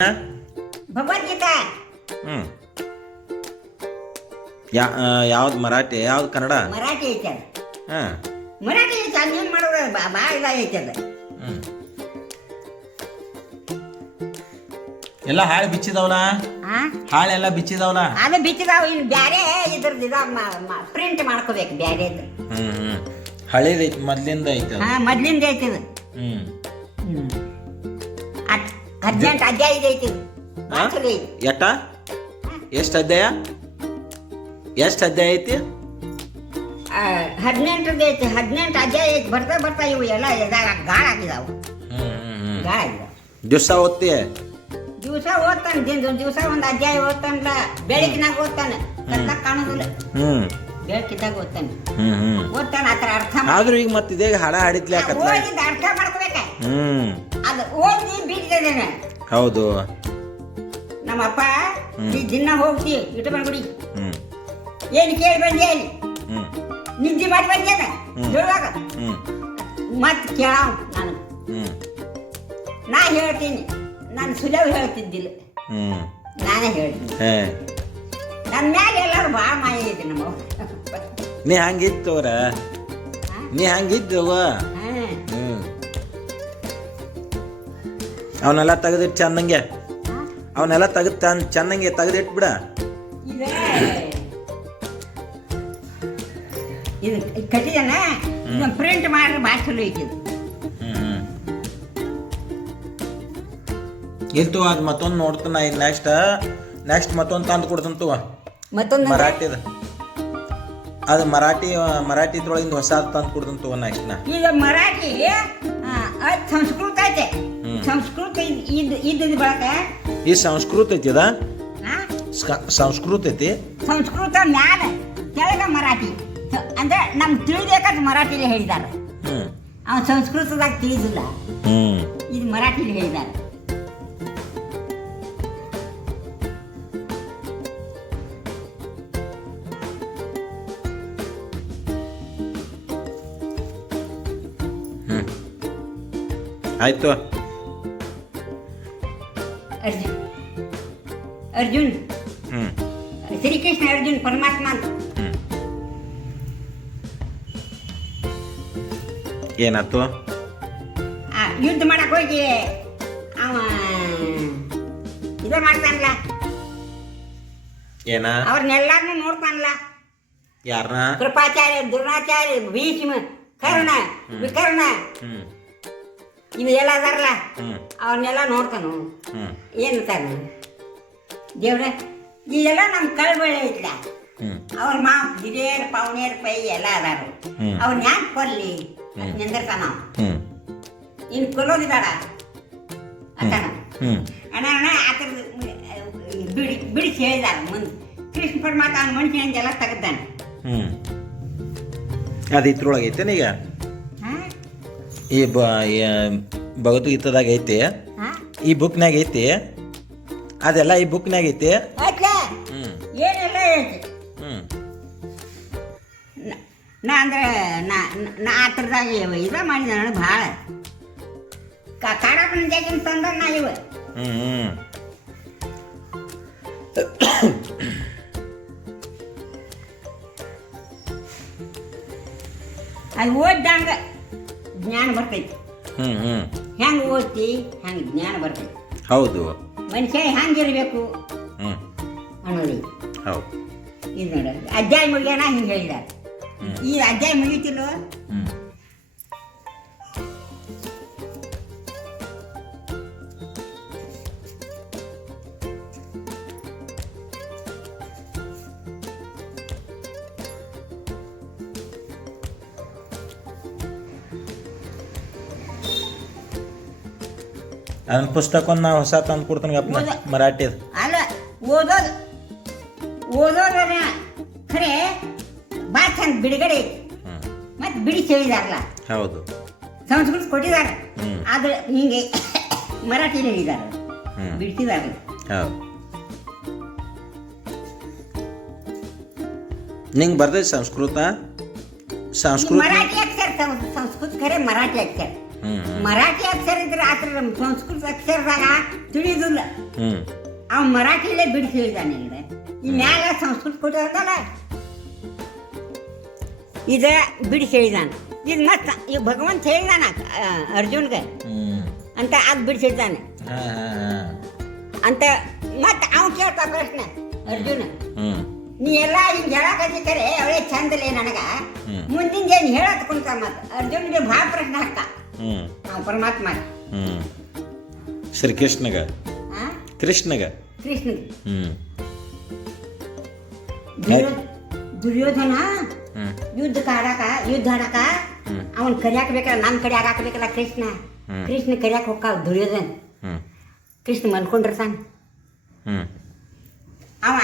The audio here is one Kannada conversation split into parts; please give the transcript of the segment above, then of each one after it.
ಭಗವದ್ಗೀತಾ. ಹ್ಞೂ ಯಾವ್ದು ಮರಾಠಿ ಯಾವ್ದು ಕನ್ನಡ? ಮರಾಠಿ ಐತೆ ಅದು. ಹಾಂ ಮರಾಠಿ ಐತೆ ಅದು ಏನು ಮಾಡೋದು ಭಾಳ ಇದಾಗೈತೆ ಅದು. ಹ್ಞೂ ಎಲ್ಲ ಹಾಳು ಬಿಚ್ಚಿದವಲ್ಲ, ಹಾಳೆಲ್ಲ ಬಿಚ್ಚಿದವಲ್ಲ. ಅದು ಬಿಚ್ಚಿದಾವ. ಇನ್ನು ಬ್ಯಾರೆ ಇದ್ರದ್ದು ಪ್ರಿಂಟ್ ಮಾಡ್ಕೋಬೇಕು ಬ್ಯಾರೆ ಇದ್ರ. ಹ್ಞೂ ಹಳೇದೈತಿ, ಮೊದ್ಲಿಂದ ಐತೆ ಅದು. ಹಾಂ ಮೊದ್ಲಿಂದ ಐತಿ ಅದು. ಹ್ಞೂ ಅರ್ಜೆಂಟ್ ಅಧ್ಯಾಯ ಐತಿ. ಎಟ್ಟ ಎಷ್ಟು ಅಧ್ಯಾಯ? ಎಷ್ಟು ಅಧ್ಯಾಯ ಐತಿ? 18 ಐತಿ. 18 ಅಧ್ಯಾಯ ಐತಿ. ಬರ್ತಾ ಬರ್ತಾ ಇವು ಎಲ್ಲ ಎದಾಗ ಗಾಳ ಆಗಿದಾವು. ಗಾಳ ಆಗಿದಾವ. ದಿವಸ ಓದ್ತಿ? ದಿವಸ ಓದ್ತಾನೆ. ದಿವಸ ಒಂದು ಅಧ್ಯಾಯ ಓದ್ತಾನಲ್ಲ. ಬೆಳಕಿನಾಗ ಓದ್ತಾನೆ, ಕತ್ಲಾಗ ಕಾಣೋದಿಲ್ಲ. ಬೆಳಕಿದ್ದಾಗ ಓದ್ತಾನೆ. ಓದ್ತಾನೆ. ಆ ಥರ ಅರ್ಥ ಆದ್ರೂ ಈಗ ಮತ್ತೆ ಇದೇ ಹಾಡ ಹಾಡಿದ್ಲೆ ಓದಿದ್ದು ಅರ್ಥ ಮಾಡ್ಕೋಬೇಕ. ಅದು ಓದಿ ಬೀಳ್ತದೇನೆ. ಹೌದು. ನಮ್ಮಪ್ಪ ದಿನ ಹೋಗ್ತಿ ಇಟ್ಕೊಂಡ್ಬಿಡಿ. ಏನು ಕೇಳಿ ಬಂದೆ ಅಲ್ಲಿ ನಿದ್ದೆ ಮಾಡಿ ಬಂದೇನ ಹೇಳುವಾಗ ಮತ್ತೆ ಕೇಳಾವ್ ನಾನು. ನಾ ಹೇಳ್ತೀನಿ. ನಾನು ಸುಲಭ ಹೇಳ್ತಿದ್ದಿಲ್ಲ, ನಾನೇ ಹೇಳ್ತೀನಿ. ನನ್ನ ಮ್ಯಾಲೆ ಎಲ್ಲರೂ ಭಾಳ ಮಾಯ ಐತಿ ನಮ್ಮ. ನೀ ಹಂಗಿತ್ತವ್ರ, ನೀ ಹಂಗಿದ್ದವ. ಅವನ್ನೆಲ್ಲ ತೆಗೆದಿಟ್ಟು ಚಂದಂಗೆ, ಅವನ್ನೆಲ್ಲ ತೆಗೆದು ಚಂದಂಗೆ ತೆಗೆದಿಟ್ಟು ಬಿಡ. ಇದು ಕಟ್ಟಿದನ ಇದನ್ನ ಪ್ರಿಂಟ್ ಮಾಡ್ರೆ ಭಾಳ ಚಲೋ ಐತಿ. ಇಲ್ತು ಅದು ಮತ್ತೊಂದು ನೋಡ್ತಾನ. ಈಗ ನೆಕ್ಸ್ಟ್ ಮತ್ತೊಂದು ತಂದು ಕೊಡ್ತಂತವ ಮತ್ತೊಂದು ಮರಾಠಿದ. ಅದು ಮರಾಠಿದ್ರೊಳಗಿಂದ ಹೊಸ ತಂದು ಕೊಡ್ತಂತವ ನೆಕ್ಸ್ಟ್. ಈಗ ಮರಾಠಿ ಸಂಸ್ಕೃತ ಐತೆ. ಸಂಸ್ಕೃತ ಇದ್ದದ ಬಳಕ ಈ ಸಂಸ್ಕೃತ ಐತಿ. ಅದ ಸಂಸ್ಕೃತ ಐತಿ. ಸಂಸ್ಕೃತ ಮ್ಯಾಲ ಕೆಳಗ ಮರಾಠಿ. ಅಂದ್ರೆ ನಮ್ಗೆ ತಿಳಿಬೇಕಾದ್ರೆ ಮರಾಠಿಲಿ ಹೇಳಿದಾರೆ. ಅವ್ನು ಸಂಸ್ಕೃತದಾಗ ತಿಳಿದಿಲ್ಲ, ಇದು ಮರಾಠಿಲಿ ಹೇಳಿದ್ದಾರೆ. ಆಯ್ತು. ಅರ್ಜುನ್ ಶ್ರೀಕೃಷ್ಣ ಅರ್ಜುನ್ ಪರಮಾತ್ಮ ಅಂತ. ಏನಾಯ್ತು? ಯುದ್ಧ ಮಾಡಕ್ ಹೋಗಿ ಅವ ಇದ ಮಾಡ್ತಾನಲ್ಲ, ಏನ ಅವ್ರನ್ನೆಲ್ಲಾರನು ನೋಡ್ತಾನಲ್ಲ. ಯಾರನ್ನ? ಕೃಪಾಚಾರ್ಯ, ದ್ರೋಣಾಚಾರ್ಯ, ಭೀಷ್ಮ, ಕರ್ಣ, ವಿಕರ್ಣ, ಇವೆಲ್ಲ ಅದಾರಲ್ಲ, ಅವ್ರನ್ನೆಲ್ಲ ನೋಡ್ತಾನು. ಏನಂತಾನ ದೇವ್ರ ಇದೆಲ್ಲ ನಮ್ಮ ಕಳ್ಬಳ್ಳಿ ಐತ್ಲ. ಅವ್ರ ಹಿರಿಯರ್ ಪವನಿಯರ್ ಪೈ ಎಲ್ಲ ಅದಾರ. ಅವ್ನ ಯಾಕೆ ಕೊಲ್ಲಿ ನಿಂದಿರ್ತಾನ. ಇನ್ನು ಕೊಲ್ಲೋದು ಬೇಡ ಅಂತಾನ. ಅಣ್ಣ ಆ ಥರದ ಬಿಡಿಸಿ ಹೇಳಿದಾರ ಮುಂದೆ. ಕೃಷ್ಣ ಪರಮಾತ್ಮ ಅವ್ನ ಮನುಷ್ಯನೆಲ್ಲ ತೆಗೆದಾನೆ. ಅದು ಇದ್ರೊಳಗೆ ಐತೇನ ಈಗ? ಈ ಭಗವದ್ಗೀತಾದಾಗ ಐತಿ, ಈ ಬುಕ್ನಾಗ ಐತಿ. ಅದೆಲ್ಲ ಈ ಬುಕ್ನಾಗ ಐತಿ. ಏನೆಲ್ಲ ಐತಿ. ನಾ ಅಂದ್ರೆ ನಾ ಆ ಥರದಾಗ ಇದ ಮಾಡಿದ ನೋಡಿ ಭಾಳ. ಕಾಡಪ್ಪನ ಜಾಗಿನ ತಂದ ನಾ ಇವ ಅದು ಓದ್ದಂಗ ಜ್ಞಾನ ಬರ್ತೈತಿ. ಹೆಂಗೆ ಓದ್ತಿ ಹಂಗೆ ಜ್ಞಾನ ಬರ್ತೈತಿ. ಹೌದು. ಮನುಷ್ಯ ಹೆಂಗಿರ್ಬೇಕು ಅನ್ನೋದು. ಹೌದು. ಇದು ನೋಡ ಅಧ್ಯಾಯ ಮುಗಿಯೋಣ ಹಿಂಗೆ ಹೇಳಿದಾರೆ. ಈ ಅಧ್ಯಾಯ ಮುಗಿತಿಲ್ಲ. ಅದನ್ನ ಪುಸ್ತಕ ನಾ ಹೊಸ ತಂದು ಕೊಡ್ತಾನೆ ಮರಾಠಿದ. ಅಲ್ಲ ಓದೋದ ಖರೆ ಭಾಳ ಚಂದ ಬಿಡುಗಡೆ ಐತಿ. ಮತ್ತೆ ಬಿಡಿಸಿ ಹೇಳಿದಾರಲ್ಲ. ಹೌದು. ಸಂಸ್ಕೃತ ಕೊಟ್ಟಿದ್ದಾರೆ, ಆದ್ರೆ ಹಿಂಗೆ ಮರಾಠಿಲಿ ಹೇಳಿದ್ದಾರೆ, ಬಿಡಿಸಿದ್ದಾರೆ. ಹೌದು. ನಿಂಗೆ ಬರ್ತೈತಿ ಸಂಸ್ಕೃತ? ಮರಾಠಿ ಅಕ್ಷರ ಸಂಸ್ಕೃತ ಖರೆ ಮರಾಠಿ ಅಕ್ಷರ. ಮರಾಠಿ ಅಕ್ಷರ ಇದ್ರೆ ಆತರ ಸಂಸ್ಕೃತ ಅಕ್ಷರದಾಗ ತಿಳಿಯುದಿಲ್ಲ. ಹ್ಞೂ ಅವ ಮರಾಠಿಲೇ ಬಿಡಿಸಿ ಹೇಳಿದಾನೆ. ಈಗ ಈ ಮ್ಯಾಲ ಸಂಸ್ಕೃತ ಕೊಟ್ಟಿದ್ದಲ್ಲ ಇದ ಬಿಡಿಸಿ ಹೇಳಿದಾನೆ. ಇದು ಮತ್ತೆ ಈಗ ಭಗವಂತ ಹೇಳಿದಾನ ಅರ್ಜುನ್ಗೆ ಅಂತ ಅದು ಬಿಡಿಸಿದ್ದಾನೆ ಅಂತ. ಮತ್ತೆ ಅವ್ನು ಕೇಳ್ತಾ ಪ್ರಶ್ನೆ ಅರ್ಜುನ, ನೀ ಎಲ್ಲ ಹಿಂಗೆ ಹೇಳಕತ್ತಿ ಕರೆ ಅವಳೇ ಚಂದಲೇ ನನಗ ಮುಂದಿನ ಏನು ಹೇಳತ್ ಕುಂತ. ಮತ್ತೆ ಅರ್ಜುನ್ಗೆ ಭಾಳ ಪ್ರಶ್ನೆ ಹಾಕ್ತ ನಾವು ಪರಮಾತ್ಮ ಶ್ರೀ ಕೃಷ್ಣಗ ಕೃಷ್ಣಗ ದುರ್ಯೋಧನ ಯುದ್ಧ ಆಡಾಕ ಅವನ್ ಕರಿಯಾಕ ಬೇಕಲ್ಲ, ನಮ್ಮ ಕಡೆ ಹಾಕಬೇಕಲ್ಲ ಕೃಷ್ಣ ಕರಿಯಾಕ ಹೋಗ್ತಾವ ದುರ್ಯೋಧನ. ಕೃಷ್ಣ ಮಲ್ಕೊಂಡಿರ್ತಾನೆ. ಅವ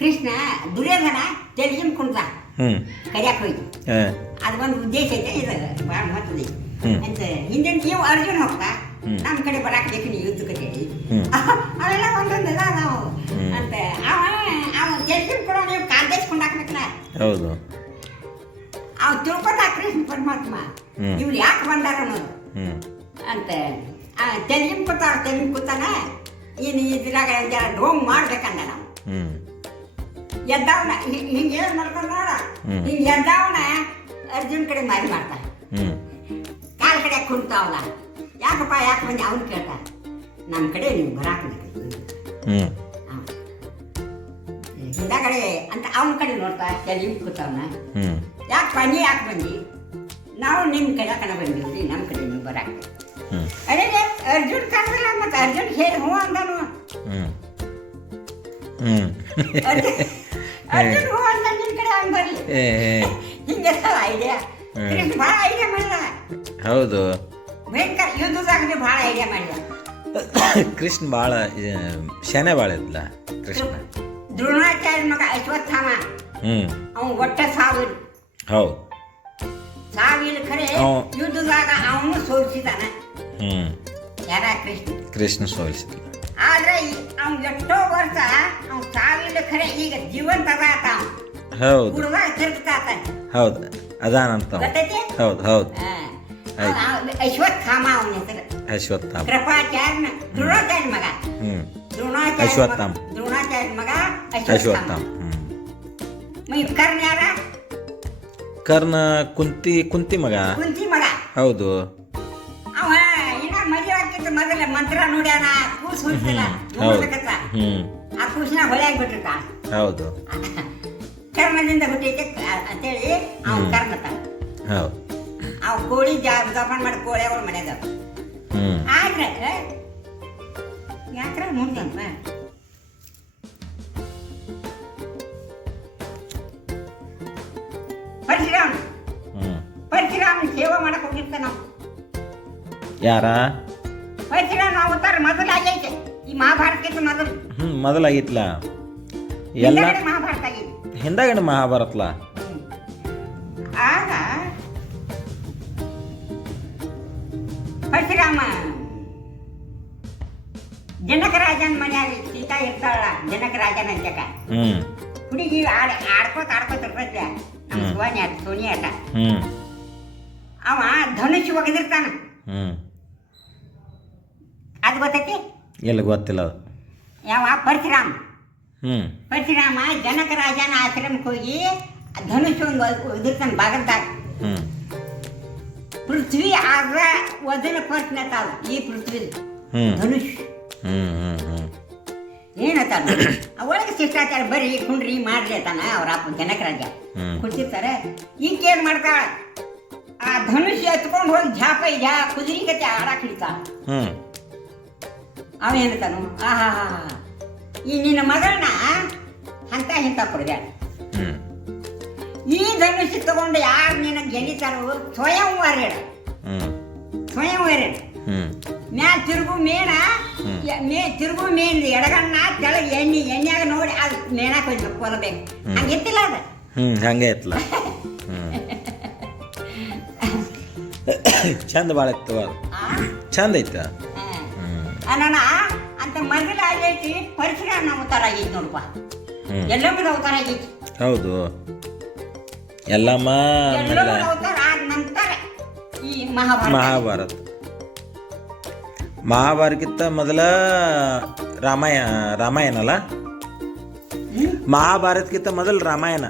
ಕೃಷ್ಣ ದುರ್ಯೋಧನ ತೆಲುಗಿನ ಕುಂತ ಕರಿಯಾಕ ಹೋಯ್ತು. ಅದು ಒಂದು ಉದ್ದೇಶ ಐತೆ. ಇದು ಭಾಳ ಮಹತ್ವದ ಅಂತ. ಹಿಂದಿನ ನೀವು ಅರ್ಜುನ ಹೋಗ್ತಾ ನಮ್ಮ ಕಡೆ ಬರಾಕ್ಬೇಕು ನೀವು ಯುದ್ಧಕ್ಕೆ ಹೇಳಿ ಅವೆಲ್ಲ ಒಂದೊಂದು ನಾವು ಅಂತ. ಅವ ತೆಲುಗಿನ ಕೂಡ ನೀವು ಕಾಂತೇಸ್ಕೊಂಡು ಹಾಕ್ಬೇಕಲ್ಲ. ಹೌದು. ಅವ್ ತಿಳ್ಕೊಂಡ ಕೃಷ್ಣ ಪರಮಾತ್ಮ ಇವ್ರು ಯಾಕೆ ಬಂದಾರ ಅನ್ನೋದು ಅಂತ. ತೆಲುಗಿನ ಕೂತಾನ. ಇನ್ನು ಇದ್ರಾಗ ಜರ ಡೋಂಗ್ ಮಾಡ್ಬೇಕಂದ ನಾವು. ಎದ್ದವನ ಹಿಂಗೆ ಏನು ಮಾಡ್ಕೊಂಡಾರ ಹಿಂಗೆ ಎದ್ದವನ ಅರ್ಜುನ್ ಕಡೆ ಮಾರಿ ಮಾಡ್ತಾನೆ. ಕಾಲ್ ಕಡೆ ಕುಂತಾವಲ್ಲ, ಯಾಕಪ್ಪ ಯಾಕೆ ಬಂದು ಅವ್ನು ಕೇಳ್ತ, ನಮ್ಮ ಕಡೆ ನೀವು ಬರಾಕಬೇಕು ಹಿಂದಗಡೆ ಅಂತ ಅವನ ಕಡೆ ನೋಡ್ತಾ ತೆಲುಗಿ ಕೂತವನ. ಯಾಕಪ್ಪ ನೀ ಯಾಕೆ ಬಂದಿ? ನಾವು ನಿಮ್ಮ ಕಡೆ ಕಣ ಬಂದಿವ್ರಿ, ನಮ್ಮ ಕಡೆ ನೀವು ಬರಾಕ. ಅದೇ ಅರ್ಜುನ್ ಕರೆದಿಲ್ಲ, ಮತ್ತೆ ಅರ್ಜುನ್ ಹೇಳಿ ಹ್ಞೂ ಅಂದನು. ಅರ್ಜುನ್ ಹ್ಞೂ ಅಂದ ನಿನ್ನ ಕಡೆ ಹಂಗೆ ಬರಲಿ. ಹಿಂಗೆಲ್ಲ ಐಡಿಯಾ ಕೃಷ್ಣ ಭಾಳ ಐಡಿಯಾ ಮಾಡಿದ. ಹೌದು, ಭಯಂಕರ ಯುದ್ಧದಾಗಲಿ ಭಾಳ ಐಡಿಯಾ ಮಾಡಿದ ಕೃಷ್ಣ. ಭಾಳ ಶನೆ ಭಾಳ ಇದ್ಲ ಕೃಷ್ಣ. ದ್ರೋಣಾಚಾರ್ಯ ಮಗ ಅಶ್ವತ್ಥಾಮ ಅವನು ಒಟ್ಟ ಸಾವಿರ. ಹೌದು, ಸಾವಿರ ಖರೆ ಯುದ್ಧದಾಗ ಅವನು ಸೋಲಿಸಿದಾನ. ಯಾರ ಕೃಷ್ಣ ಸೋಲಿಸಿದ. ಆದ್ರೆ ಅವ್ನು ಎಷ್ಟೋ ವರ್ಷ ಅವ್ನು ಸಾವಿರ ಖರೆ ಈಗ ಜೀವಂತ ಅದಾತ. ಹೌದು, ಹುಡುಗಾಗ ತಿರುಗ್ತಾತ. ಹೌದು, ಅದಾನಂತ. ಹೌದು ಹೌದು. ಅಶ್ವತ್ಥಾಮ ಅವನ ಹೆಸರು. ಅಶ್ವತ್ಥಾಮ. ಕೃಪಾಚಾರ್ಯ ದ್ರೋಣಾಚಾರ್ಯ ಮಗ. ಅಶ್ವತ್ಥಾಮ. ದ್ರೋಣಾಚಾರ್ಯ ಮಗ ಅಶ್ವತ್ಥಾಮ. ಕರ್ಣ ಯಾರ? ಕರ್ಣ ಕುಂತಿ ಮಗ. ಕುಂತಿ ಮಗ. ಹೌದು. ಅವ ಇನ್ನ ಮದುವೆ ಆಗ್ತಿತ್ತು ಮೊದಲ ಮಂತ್ರ ನೋಡ್ಯಾನ. ಕೂಸು ಹುಟ್ಟಿಲ್ಲ ನೋಡ್ಬೇಕತ್ತ. ಆ ಕೂಸಿನ ಹೊಳೆಯಾಗ್ಬಿಟ್ಟಿರ್ತ. ಹೌದು. ಕರ್ಣದಿಂದ ಹುಟ್ಟೈತೆ ಅಂತೇಳಿ ಅವನು ಕರ್ಣತ. ಹೌದು. ಅವ್ ಕೋಳಿ ಜಪಾನ್ ಮಾಡಿ ಕೋಳಿಗಳು ಮಾಡ್ಯಾದ. ಆದ್ರೆ ಯಾಕ್ರ ನೋಡ್ತಂತ ಪರಶುರಾಮ ಸೇವೆ ಮಾಡಕ್ ಹೋಗಿರ್ತ ನಾವು. ಯಾರ? ಪರಶುರಾಮ ಅವತಾರ ಮೊದಲು ಆಗೈತೆ. ಈ ಮಹಾಭಾರತಕ್ಕಿಂತ ಮೊದಲು. ಮೊದಲಾಗಿತ್ಲ ಎಲ್ಲ. ಮಹಾಭಾರತ ಆಗೈತಿ. ಹಿಂದಾಗಡೆ ಮಹಾಭಾರತ್ಲ. ಆಗ ಪರಶುರಾಮ ಜನಕ ರಾಜನ ಮನೆಯಾಗ ಸೀತಾ ಇರ್ತಾಳ. ಜನಕ ರಾಜನ ಅಂತ್ಯಕ ಹುಡುಗಿ ಆಡ್ಕೋತ ಇರ್ತೈತ್ಲ. ಸೋನಿ ಆಟ. ಅವ ಧನುಷ್ ಒಗದಿರ್ತಾನ. ಅದು ಗೊತ್ತೈತಿ? ಎಲ್ಲ ಗೊತ್ತಿಲ್ಲ. ಯಾವ? ಪರಶುರಾಮ. ಪರಶುರಾಮ ಜನಕ ರಾಜನ ಆಶ್ರಮಕ್ಕೆ ಹೋಗಿ ಧನುಷ್ ಒಂದು ಒಗದಿರ್ತಾನ ಬಾಗಲ್ದಾಗ. ಪೃಥ್ವಿ ಆಗ ವದನ ಪ್ರಶ್ನೆ ತಾವ ಈ ಪೃಥ್ವಿ ಧನುಷ್ ಏನತ್ತಾರ ಒಳಗೆ ಶಿಷ್ಟಾಚಾರ ಬರ್ರಿ ಕುಂಡ್ರಿ ಮಾಡ್ರಿ ಅಂತಾನ. ಅವ್ರ ಅಪ್ಪ ಜನಕ ರಾಜ ಕೊಡ್ತಿರ್ತಾರೆ. ಈಗೇನ್ ಮಾಡ್ತಾಳ? ಆ ಧನುಷ್ ಎತ್ಕೊಂಡು ಹೋಗಿ ಝಾ ಕುದುರೆ ಗತಿ ಆಡಾಕ್ ಹಿಡಿತಾಳ. ಅವ ಏನತಾನು, ಆಹಾ ಈ ನಿನ್ನ ಮಗಳನ್ನ ಇಂಥ ಕೊಡ್ಬೇಡ. ಈ ಧನುಷ್ ತಗೊಂಡು ಯಾರು ನಿನ್ನ ಗೆಲ್ಲಿತಾರೋ ಸ್ವಯಂವರ ಮ್ಯಾಲ ತಿರುಗು ಮೇಣ ತಿರುಗು ಮೇನ್ ಎಡಗಣ್ಣ ತೆಳಗೆ ಎಣ್ಣೆಯಾಗ ನೋಡಿ ಅದು ಮೇಣಕ್ಕೆ ಹೋಗ್ಬೇಕು ಕೊಲ್ಲಬೇಕು. ಹಂಗೆತ್ತಿಲ್ಲ ಅದ. ಹಂಗೆ ಇತ್ತಲ್ಲ. ಚಂದ ಭಾಳ ಇತ್ತು. ಚಂದ ಐತ ಅಣ್ಣ ಅಂತ ಮೊದಲ ಆಗೈತಿ. ಪರಶುರಾಮ ಅವತಾರ ಆಗೈತಿ ನೋಡಪ್ಪ. ಎಲ್ಲಮ್ಮನ ಅವತಾರ ಆಗೈತಿ. ಹೌದು. ಎಲ್ಲಮ್ಮ ಅವತಾರ ಆದ ನಂತರ ಈ ಮಹಾಭಾರತ. ಮಹಾಭಾರತಕ್ಕಿಂತ ಮೊದಲ ರಾಮಾಯಣ ಅಲ್ಲ, ಮಹಾಭಾರತಕ್ಕಿಂತ ಮೊದಲು ರಾಮಾಯಣ.